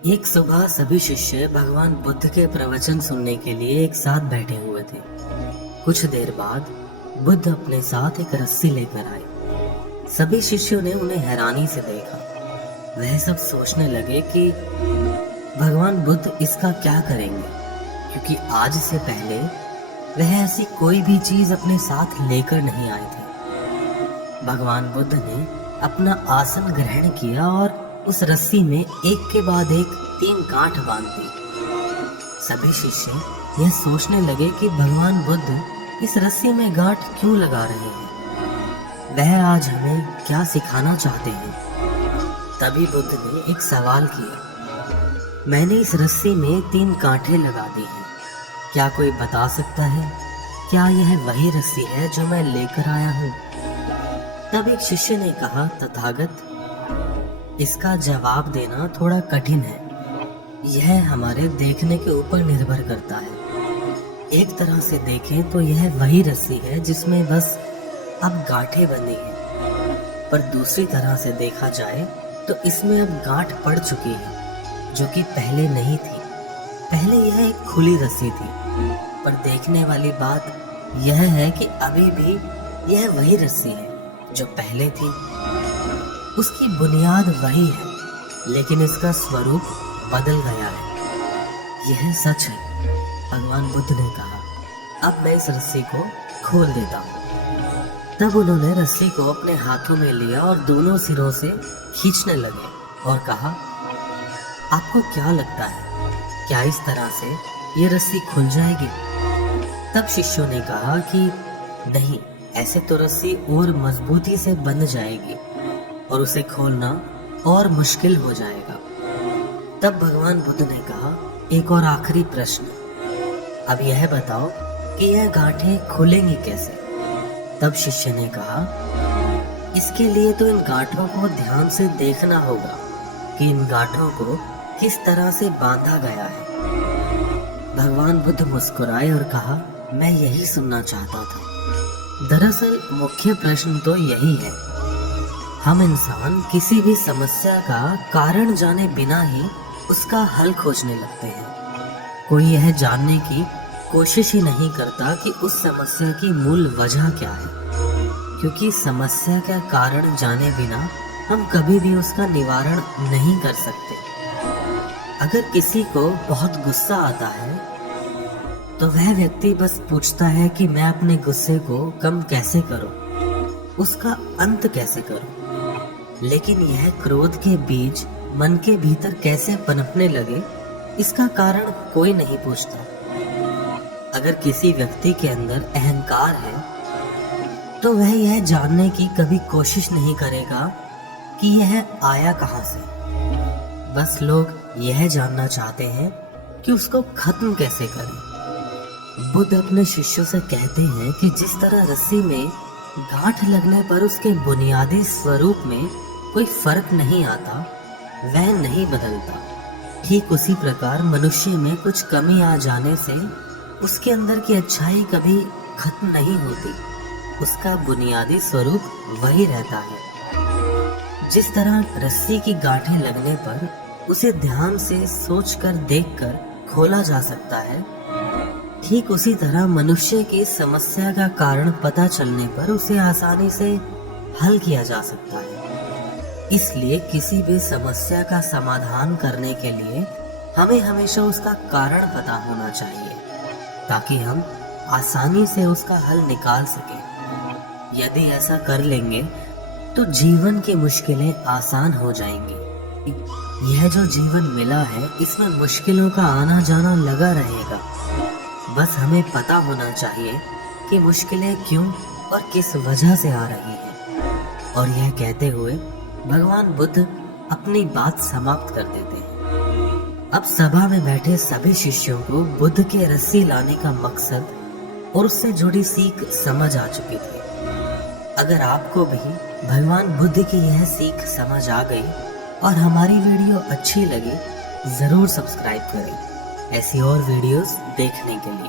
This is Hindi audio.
एक सुबह सभी शिष्य भगवान बुद्ध के प्रवचन सुनने के लिए एक साथ बैठे हुए थे। कुछ देर बाद बुद्ध अपने साथ एक रस्सी लेकर आए। सभी शिष्यों ने उन्हें हैरानी से देखा। वह सब सोचने लगे कि भगवान बुद्ध इसका क्या करेंगे, क्योंकि आज से पहले वह ऐसी कोई भी चीज अपने साथ लेकर नहीं आए थे। भगवान बुद्ध ने अपना आसन ग्रहण किया और उस रस्सी में एक के बाद एक 3 गांठ बांध दी। सभी शिष्य यह सोचने लगे कि भगवान बुद्ध इस रस्सी में गांठ क्यों लगा रहे हैं, वह आज हमें क्या सिखाना चाहते हैं। तभी बुद्ध ने एक सवाल किया, मैंने इस रस्सी में 3 गांठें लगा दी हैं, क्या कोई बता सकता है क्या यह वही रस्सी है जो मैं लेकर आया हूँ? तब एक शिष्य ने कहा, तथागत, इसका जवाब देना थोड़ा कठिन है। यह हमारे देखने के ऊपर निर्भर करता है। एक तरह से देखें तो यह वही रस्सी है जिसमें बस अब गांठें बंधी हैं, पर दूसरी तरह से देखा जाए तो इसमें अब गांठ पड़ चुकी है, जो कि पहले नहीं थी। पहले यह एक खुली रस्सी थी, पर देखने वाली बात यह है कि अभी भी यह वही रस्सी है जो पहले थी। उसकी बुनियाद वही है, लेकिन इसका स्वरूप बदल गया है। यह सच है, भगवान बुद्ध ने कहा। अब मैं इस रस्सी को खोल देता हूँ। तब उन्होंने रस्सी को अपने हाथों में लिया और दोनों सिरों से खींचने लगे और कहा, आपको क्या लगता है, क्या इस तरह से ये रस्सी खुल जाएगी? तब शिष्यों ने कहा कि नहीं, ऐसे तो रस्सी और मजबूती से बंध जाएगी और उसे खोलना और मुश्किल हो जाएगा। तब भगवान बुद्ध ने कहा, एक और आखिरी प्रश्न, अब यह बताओ कि यह गांठें खुलेंगी कैसे? तब शिष्य ने कहा, इसके लिए तो इन गांठों को ध्यान से देखना होगा कि इन गांठों को किस तरह से बांधा गया है। भगवान बुद्ध मुस्कुराए और कहा, मैं यही सुनना चाहता था। दरअसल मुख्य प्रश्न तो यही है। हम इंसान किसी भी समस्या का कारण जाने बिना ही उसका हल खोजने लगते हैं। कोई यह जानने की कोशिश ही नहीं करता कि उस समस्या की मूल वजह क्या है, क्योंकि समस्या का कारण जाने बिना हम कभी भी उसका निवारण नहीं कर सकते। अगर किसी को बहुत गुस्सा आता है तो वह व्यक्ति बस पूछता है कि मैं अपने गुस्से को कम कैसे करूं, उसका अंत कैसे करूं। लेकिन यह क्रोध के बीज मन के भीतर कैसे पनपने लगे, इसका कारण कोई नहीं पूछता। अगर किसी व्यक्ति के अंदर अहंकार है तो वह यह जानने की कभी कोशिश नहीं करेगा कि यह आया कहां से। बस लोग यह जानना चाहते हैं कि उसको खत्म कैसे करें। बुद्ध अपने शिष्यों से कहते हैं कि जिस तरह रस्सी में गांठ लगने पर उसके बुनियादी स्वरूप में कोई फर्क नहीं आता, वह नहीं बदलता, ठीक उसी प्रकार मनुष्य में कुछ कमी आ जाने से उसके अंदर की अच्छाई कभी खत्म नहीं होती। उसका बुनियादी स्वरूप वही रहता है। जिस तरह रस्सी की गांठें लगने पर उसे ध्यान से सोचकर देखकर खोला जा सकता है, ठीक उसी तरह मनुष्य की समस्या का कारण पता चलने पर उसे आसानी से हल किया जा सकता है। इसलिए किसी भी समस्या का समाधान करने के लिए हमें हमेशा उसका कारण पता होना चाहिए, ताकि हम आसानी से उसका हल निकाल सकें। यदि ऐसा कर लेंगे तो जीवन की मुश्किलें आसान हो जाएंगी। यह जो जीवन मिला है, इसमें मुश्किलों का आना जाना लगा रहेगा। बस हमें पता होना चाहिए कि मुश्किलें क्यों और किस वजह से आ रही हैं। और यह कहते हुए भगवान बुद्ध अपनी बात समाप्त कर देते हैं। अब सभा में बैठे सभी शिष्यों को बुद्ध के रस्सी लाने का मकसद और उससे जुड़ी सीख समझ आ चुकी थी। अगर आपको भी भगवान बुद्ध की यह सीख समझ आ गई और हमारी वीडियो अच्छी लगी, जरूर सब्सक्राइब करें ऐसी और वीडियोस देखने के लिए।